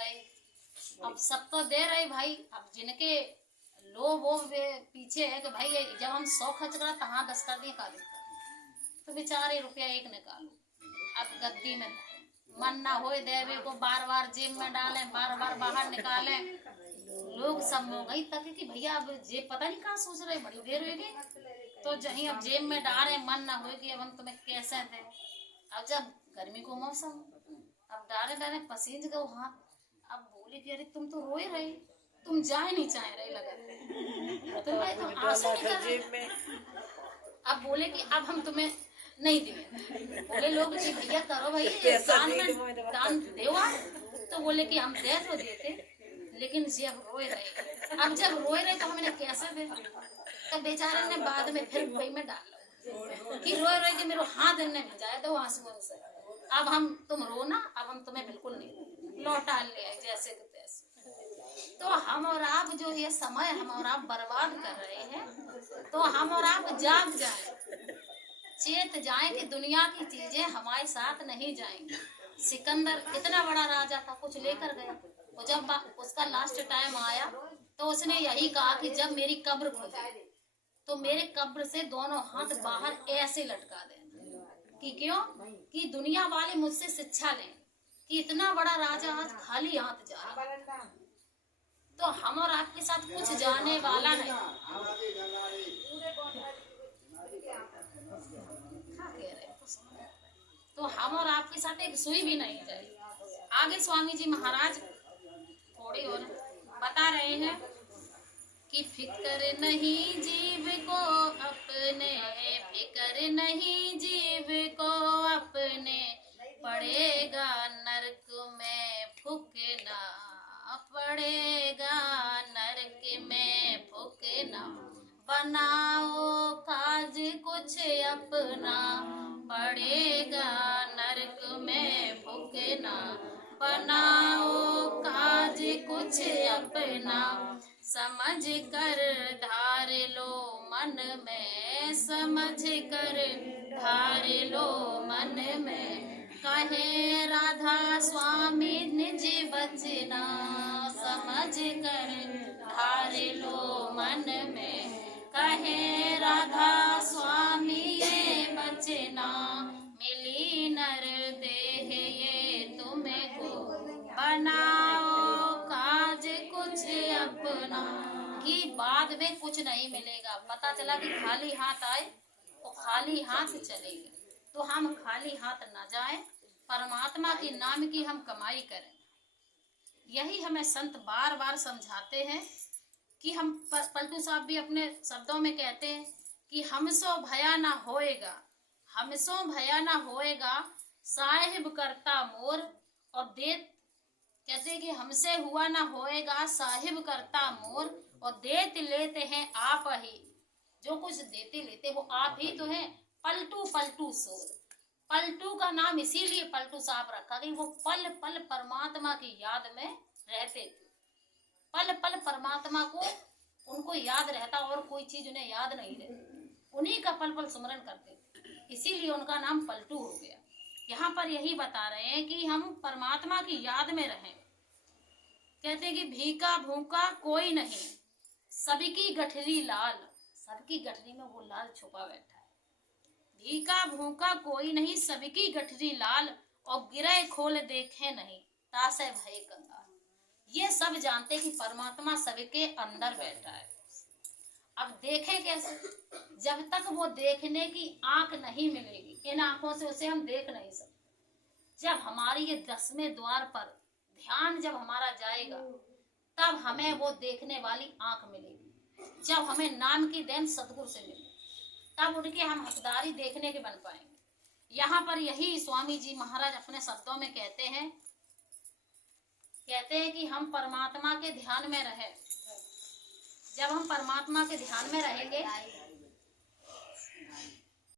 गए। अब सब तो दे रहे भाई, अब जिनके लोग वो पीछे है कि भाई जब हम 100 खर्च करा तहाँ 10 कर दिए, काले तो बेचारे रुपया एक निकालो। अब गद्दी में मन ना हो देवे को बार बार जेब में डालें, बार बार बाहर निकालें। लोग सब हो गई तक कि भैया अब जेब पता नहीं कहाँ सोच रहे, बड़ी देर होगी तो जहीं अब जेब में डाले, मन ना होगी अब हम तुम्हें कैसे दे। अब जब गर्मी को मौसम, अब डाले डाले पसीज गए हाथ। अब बोली कि अरे तुम तो रोए रहे, तुम जाए नहीं चाहे रहे लगा तो भाई तुम आंसू निकल रहे। अब बोले कि अब हम तुम्हें नहीं दिए। बोले लोग कि भैया करो भाई दान देवा, तो बोले कि हम दे तो देते लेकिन जब रोए रहे। अब जब रोए रहे तो हमने कैसे दे। तब बेचारे ने बाद में फिर वही में डाल कि रोए रोए कि मेरे हाथ ने भिजाए दो आंसुओं से, अब हम तुम रोना, अब हम तुम्हें बिल्कुल नहीं लौटा ले आए जैसे कि तैसे। तो हम और आप जो ये समय हम और आप बर्बाद कर रहे हैं, तो हम और आप जाग जाए, चेत जाए कि दुनिया की चीजें हमारे साथ नहीं जाएंगी। सिकंदर इतना बड़ा राजा था, कुछ लेकर गया, और जब उसका लास्ट टाइम आया तो उसने यही कहा कि जब मेरी कब्र खुले तो मेरे कब्र से दोनों हाथ बाहर ऐसे लटका देना। कि क्यों? कि दुनिया वाले मुझसे शिक्षा लें कि इतना बड़ा राजा आज खाली हाथ जा रहा। तो हम और आपके साथ कुछ जाने वाला नहीं। तो हम और आपके साथ एक सुई भी नहीं जाए। आगे स्वामी जी महाराज थोड़ी और बता रहे हैं कि फिक्र नहीं जीव को अपने, फिक्र नहीं जीव को अपने, पड़ेगा नरक में फूकना, पड़ेगा नरक में फूकना। बनाओ काज कुछ अपना, पड़ेगा नरक में फूकना। बनाओ काज कुछ अपना, समझ कर धार लो मन में, समझ कर धार लो मन में। कहे राधा स्वामी निज बचना, समझ कर धार लो मन में। कहे राधा स्वामी ये बचना, मिली नर देह ये तुम्हें को, बनाओ काज कुछ अपना। कि बाद में कुछ नहीं मिलेगा, पता चला कि खाली हाथ आए तो खाली हाथ चलेगा। तो हम खाली हाथ न जाए, परमात्मा के नाम की हम कमाई करें। यही हमें संत बार बार समझाते हैं कि हम पलटू साहब भी अपने शब्दों में कहते हैं कि हमसो भया ना होएगा, हमसो भया ना होएगा, साहिब करता मोर। और देत कहते हैं कि हमसे हुआ ना होएगा, साहिब करता मोर। और देत लेते हैं आप ही, जो कुछ देते लेते वो आप ही तो हैं। पलटू पलटू सोर, पलटू का नाम इसीलिए पलटू साहब रखा कि वो पल पल परमात्मा की याद में रहते थे। पल पल परमात्मा को उनको याद रहता, और कोई चीज उन्हें याद नहीं रहती, उन्हीं का पल पल स्मरण करते थे, इसीलिए उनका नाम पलटू हो गया। यहाँ पर यही बता रहे हैं कि हम परमात्मा की याद में रहें। कहते हैं कि भीखा भूखा कोई नहीं, सबकी गठरी लाल, सबकी गठरी में वो लाल छुपा बैठा है। भीखा भूखा कोई नहीं, सबकी गठरी लाल, और गिरे खोल देखे नहीं, तासे भय कंगाल। ये सब जानते कि परमात्मा सबके अंदर बैठा है। अब देखें कैसे? जब तक वो देखने की आंख नहीं मिलेगी, इन आंखों से उसे हम देख नहीं सकते। जब हमारी ये 10वें द्वार पर ध्यान जब हमारा जाएगा, तब हमें वो देखने वाली आंख मिलेगी। जब हमें नाम की देन सतगुरु से मिले, तब उनके हम हकदारी देखने के बन पाएंगे। यहाँ पर यही स्वामी जी महाराज अपने शब्दों में कहते हैं कि हम परमात्मा के ध्यान में रहे। जब हम परमात्मा के ध्यान में रहेंगे